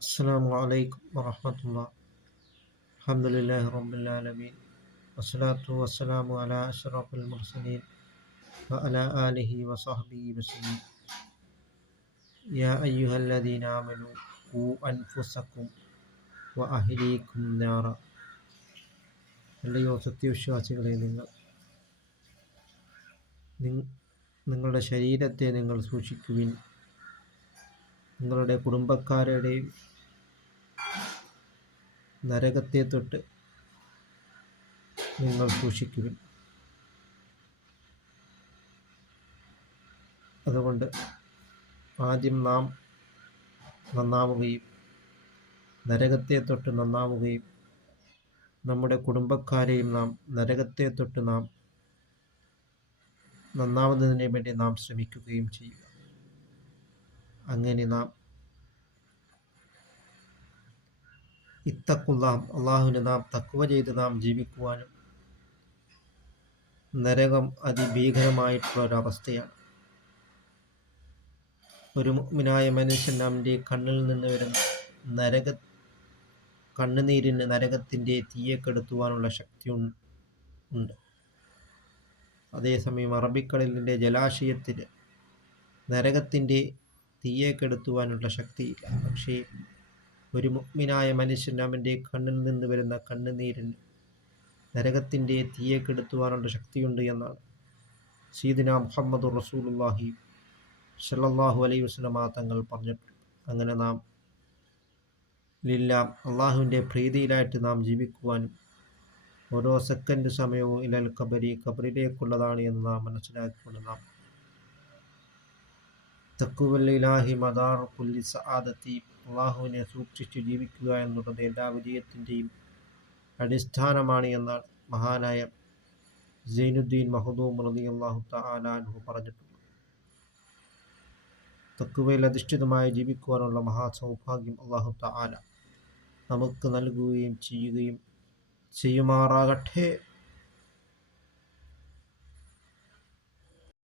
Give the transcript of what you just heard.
السلام عليكم ورحمة الله. الحمد لله رب العالمين والصلاة والسلام على أشرف المرسلين وعلى آله وصحبه وسلم. يا أيها الذين آمنوا قوا أنفسكم وأهليكم نارا. അല്ലയോ സത്യവിശ്വാസികളെ, നിങ്ങളുടെ ശരീരത്തെ നിങ്ങൾ സൂക്ഷിക്കുവിൻ, നിങ്ങളുടെ കുടുംബക്കാരുടെയും നരകത്തെ തൊട്ട് നിങ്ങൾ സൂക്ഷിക്കുവിൻ. അതുകൊണ്ട് ആദ്യം നാം നന്നാവുകയും നരകത്തെ തൊട്ട് നന്നാവുകയും നമ്മുടെ കുടുംബക്കാരെയും നാം നരകത്തെ തൊട്ട് നാം നന്നാവുന്നതിന് വേണ്ടി നാം ശ്രമിക്കുകയും ചെയ്യുക. അങ്ങനെ നാം അള്ളാഹുവിന് നാം തഖ്വ ചെയ്ത് നാം ജീവിക്കുവാനും, നരകം അതിഭീകരമായിട്ടുള്ള ഒരവസ്ഥയാണ്. ഒരു മുഅ്മിനായ മനുഷ്യൻ അവൻ്റെ കണ്ണിൽ നിന്ന് വരുന്ന കണ്ണുനീരിന് നരകത്തിൻ്റെ തീയെ കെടുത്തുവാനുള്ള ശക്തി ഉണ്ട്. അതേസമയം അറബിക്കടലിൻ്റെ ജലാശയത്തിന് നരകത്തിൻ്റെ തീയെ കെടുത്തുവാനുള്ള ശക്തിയില്ല. പക്ഷേ ഒരു മുഅ്മിനായ മനുഷ്യൻ അവൻ്റെ കണ്ണിൽ നിന്ന് വരുന്ന കണ്ണുനീരിന് നരകത്തിൻ്റെ തീയെ കെടുത്തുവാനുള്ള ശക്തിയുണ്ട് എന്നാണ് സയ്യിദുനാ മുഹമ്മദുർ റസൂലുള്ളാഹി സ്വല്ലല്ലാഹു അലൈഹി വസല്ലം തങ്ങൾ പറഞ്ഞിട്ടുണ്ട്. അങ്ങനെ നാം അള്ളാഹുവിൻ്റെ പ്രീതിയിലായിട്ട് നാം ജീവിക്കുവാനും ഓരോ സെക്കൻഡ് സമയവും ഇലൽ ഖബറിലേക്കുള്ളതാണ് എന്ന് നാം മനസ്സിലാക്കിക്കൊണ്ട് നാം തഖ്വല്ലാഹി മദാർ കുല്ലി സആദത്തി, അള്ളാഹുവിനെ സൂക്ഷിച്ച് ജീവിക്കുക എന്നുള്ളത് എല്ലാ വിജയത്തിൻ്റെയും അടിസ്ഥാനമാണ് എന്നാണ് മഹാനായ സൈനുദ്ദീൻ മഖ്ദൂം റളിയല്ലാഹു തആല അൻഹു പറഞ്ഞിട്ടുണ്ട്. തഖ്വയിൽ അധിഷ്ഠിതമായി ജീവിക്കുവാനുള്ള മഹാസൗഭാഗ്യം അല്ലാഹു തആല നമുക്ക് നൽകുകയും ചെയ്യുമാറാകട്ടെ.